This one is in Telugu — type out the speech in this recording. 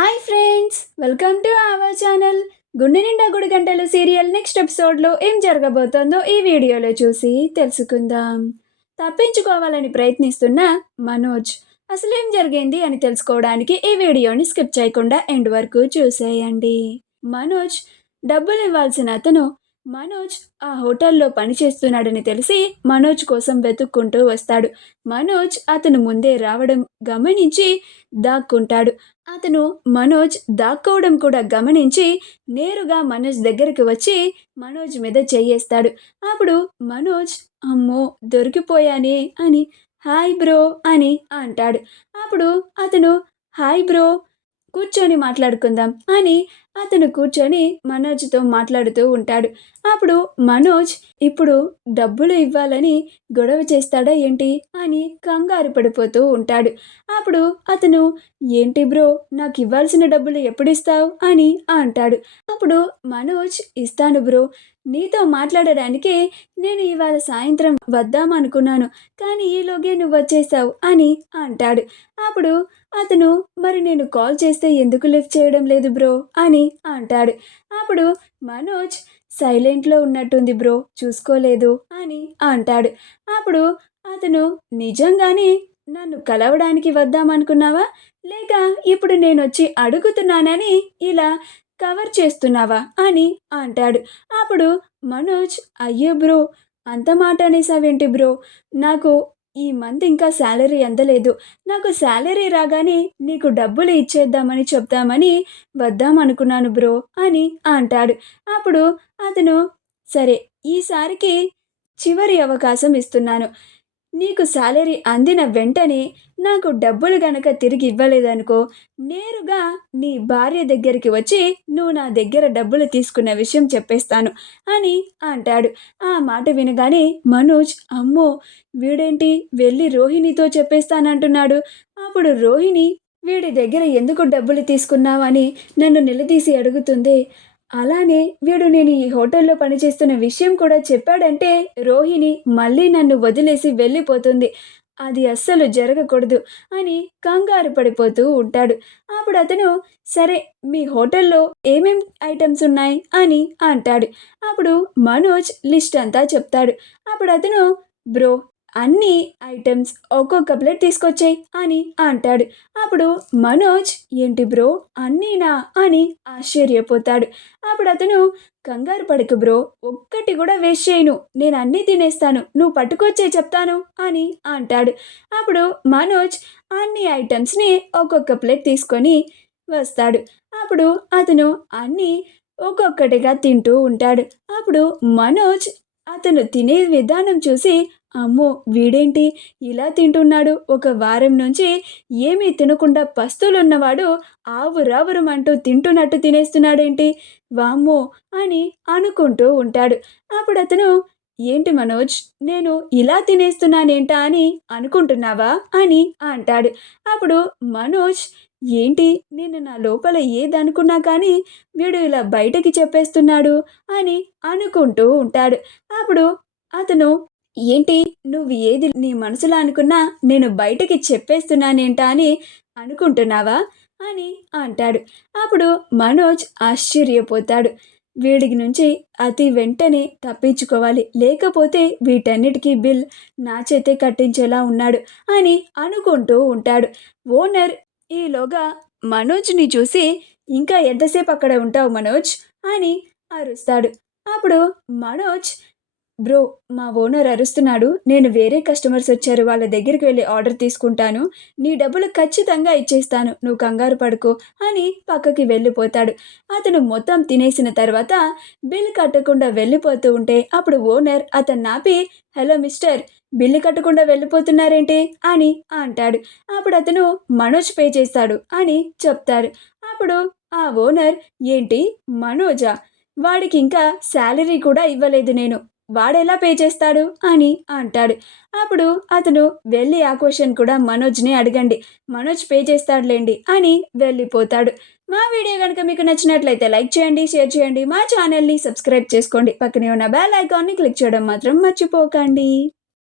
Hi friends, welcome to our channel. గుండె నిండా గుడి గంటలు సీరియల్ నెక్స్ట్ ఎపిసోడ్లో ఏం జరగబోతోందో ఈ వీడియోలో చూసి తెలుసుకుందాం. తప్పించుకోవాలని ప్రయత్నిస్తున్న మనోజ్ అసలేం జరిగింది అని తెలుసుకోవడానికి ఈ వీడియోని స్కిప్ చేయకుండా ఎండ్ వరకు చూసేయండి. మనోజ్ డబ్బులు ఇవ్వాల్సిన అతను మనోజ్ ఆ హోటల్లో పనిచేస్తున్నాడని తెలిసి మనోజ్ కోసం వెతుక్కుంటూ వస్తాడు. మనోజ్ అతను ముందే రావడం గమనించి దాక్కుంటాడు. అతను మనోజ్ దాక్కోవడం కూడా గమనించి నేరుగా మనోజ్ దగ్గరికి వచ్చి మనోజ్ మీద చెయ్యేస్తాడు. అప్పుడు మనోజ్ అమ్మో దొరికిపోయానే అని హాయ్ బ్రో అని అంటాడు. అప్పుడు అతను హాయ్ బ్రో, కూర్చొని మాట్లాడుకుందాం అని అతను కూర్చొని మనోజ్తో మాట్లాడుతూ ఉంటాడు. అప్పుడు మనోజ్ ఇప్పుడు డబ్బులు ఇవ్వాలని గొడవ చేస్తాడా ఏంటి అని కంగారు పడిపోతూ ఉంటాడు. అప్పుడు అతను ఏంటి బ్రో, నాకు ఇవ్వాల్సిన డబ్బులు ఎప్పుడు ఇస్తావు అని అంటాడు. అప్పుడు మనోజ్ ఇస్తాను బ్రో, నీతో మాట్లాడడానికి నేను ఇవాళ సాయంత్రం వద్దామనుకున్నాను, కానీ ఈలోగే నువ్వు వచ్చేసావు అని అంటాడు. అప్పుడు అతను మరి నేను కాల్ చేస్తే ఎందుకు లిఫ్ట్ చేయడం లేదు బ్రో అని అంటాడు. అప్పుడు మనోజ్ సైలెంట్లో ఉన్నట్టుంది బ్రో, చూసుకోలేదు అని అంటాడు. అప్పుడు అతను నిజంగానే నన్ను కలవడానికి వద్దామనుకున్నావా, లేక ఇప్పుడు నేను వచ్చి అడుగుతున్నానని ఇలా కవర్ చేస్తున్నావా అని అంటాడు. అప్పుడు మనోజ్ అయ్యో బ్రో, అంత మాట అనేసావేంటి బ్రో, నాకు ఈ మంత్ ఇంకా శాలరీ అందలేదు, నాకు శాలరీ రాగానే నీకు డబ్బులు ఇచ్చేద్దామని చెప్దామని వద్దామనుకున్నాను బ్రో అని అంటాడు. అప్పుడు అతను సరే, ఈసారికి చివరి అవకాశం ఇస్తున్నాను, నీకు శాలరీ అందిన వెంటనే నాకు డబ్బులు గనక తిరిగి ఇవ్వలేదనుకో, నేరుగా నీ భార్య దగ్గరికి వచ్చి నువ్వు నా దగ్గర డబ్బులు తీసుకున్న విషయం చెప్పేస్తాను అని అంటాడు. ఆ మాట వినగానే మనోజ్ అమ్మో, వీడేంటి వెళ్ళి రోహిణితో చెప్పేస్తానంటున్నాడు. అప్పుడు రోహిణి వీడి దగ్గర ఎందుకు డబ్బులు తీసుకున్నావని నన్ను నిలదీసి అడుగుతుంది. అలానే వీడు నేను ఈ హోటల్లో పనిచేస్తున్న విషయం కూడా చెప్పాడంటే రోహిణి మళ్ళీ నన్ను వదిలేసి వెళ్ళిపోతుంది, అది అస్సలు జరగకూడదు అని కంగారు పడిపోతూ ఉంటాడు. అప్పుడు అతను సరే, మీ హోటల్లో ఏమేం ఐటమ్స్ ఉన్నాయి అని అంటాడు. అప్పుడు మనోజ్ లిస్ట్ అంతా చెప్తాడు. అప్పుడు అతను బ్రో, అన్ని ఐటమ్స్ ఒక్కొక్క ప్లేట్ తీసుకొచ్చాయి అని అంటాడు. అప్పుడు మనోజ్ ఏంటి బ్రో అన్నీనా అని ఆశ్చర్యపోతాడు. అప్పుడు అతను కంగారు పడకు బ్రో, ఒక్కటి కూడా వేస్ట్ చేయను, నేను అన్నీ తినేస్తాను, నువ్వు పట్టుకొచ్చే చెప్తాను అని అంటాడు. అప్పుడు మనోజ్ అన్ని ఐటమ్స్ని ఒక్కొక్క ప్లేట్ తీసుకొని వస్తాడు. అప్పుడు అతను అన్నీ ఒక్కొక్కటిగా తింటూ ఉంటాడు. అప్పుడు మనోజ్ అతను తినే విధానం చూసి అమ్మో, వీడేంటి ఇలా తింటున్నాడు, ఒక వారం నుంచి ఏమీ తినకుండా పస్తులున్నవాడు ఆవురావురమంటూ తింటున్నట్టు తినేస్తున్నాడేంటి, వామ్మో అని అనుకుంటూ ఉంటాడు. అప్పుడు అతను ఏంటి మనోజ్, నేను ఇలా తినేస్తున్నానేంటా అని అనుకుంటున్నావా అని అంటాడు. అప్పుడు మనోజ్ ఏంటి, నేను నా లోపల ఏదనుకున్నా కానీ వీడు ఇలా బయటకి చెప్పేస్తున్నాడు అని అనుకుంటూ ఉంటాడు. అప్పుడు అతను ఏంటి, నువ్వు ఏది నీ మనసులో అనుకున్నా నేను బయటకి చెప్పేస్తున్నానేంటా అని అనుకుంటున్నావా అని అంటాడు. అప్పుడు మనోజ్ ఆశ్చర్యపోతాడు. వీడికి నుంచి అతి వెంటనే తప్పించుకోవాలి, లేకపోతే వీటన్నిటికీ బిల్ నా చేతే కట్టించేలా ఉన్నాడు అని అనుకుంటూ ఉంటాడు. ఓనర్ ఈలోగా మనోజ్ని చూసి ఇంకా ఎంతసేపు అక్కడ ఉంటావు మనోజ్ అని అరుస్తాడు. అప్పుడు మనోజ్ బ్రో, మా ఓనర్ అరుస్తున్నాడు, నేను వేరే కస్టమర్స్ వచ్చారు, వాళ్ళ దగ్గరికి వెళ్ళి ఆర్డర్ తీసుకుంటాను, నీ డబ్బులు ఖచ్చితంగా ఇచ్చేస్తాను, నువ్వు కంగారు పడుకో అని పక్కకి వెళ్ళిపోతాడు. అతను మొత్తం తినేసిన తర్వాత బిల్ కట్టకుండా వెళ్ళిపోతూ ఉంటే అప్పుడు ఓనర్ అతన్ని ఆపి హలో మిస్టర్, బిల్లు కట్టకుండా వెళ్ళిపోతున్నారేంటి అని అంటాడు. అప్పుడు అతను మనోజ్ పే చేస్తాడు అని చెప్తాడు. అప్పుడు ఆ ఓనర్ ఏంటి మనోజా, వాడికి ఇంకా శాలరీ కూడా ఇవ్వలేదు నేను, వాడెలా పే చేస్తాడు అని అంటాడు. అప్పుడు అతను వెళ్ళి ఆ క్వశ్చన్ కూడా మనోజ్ని అడగండి, మనోజ్ పే చేస్తాడులేండి అని వెళ్ళిపోతాడు. మా వీడియో కనుక మీకు నచ్చినట్లయితే లైక్ చేయండి, షేర్ చేయండి, మా ఛానల్ని సబ్స్క్రైబ్ చేసుకోండి, పక్కనే ఉన్న బెల్ ఐకాన్ని క్లిక్ చేయడం మాత్రం మర్చిపోకండి.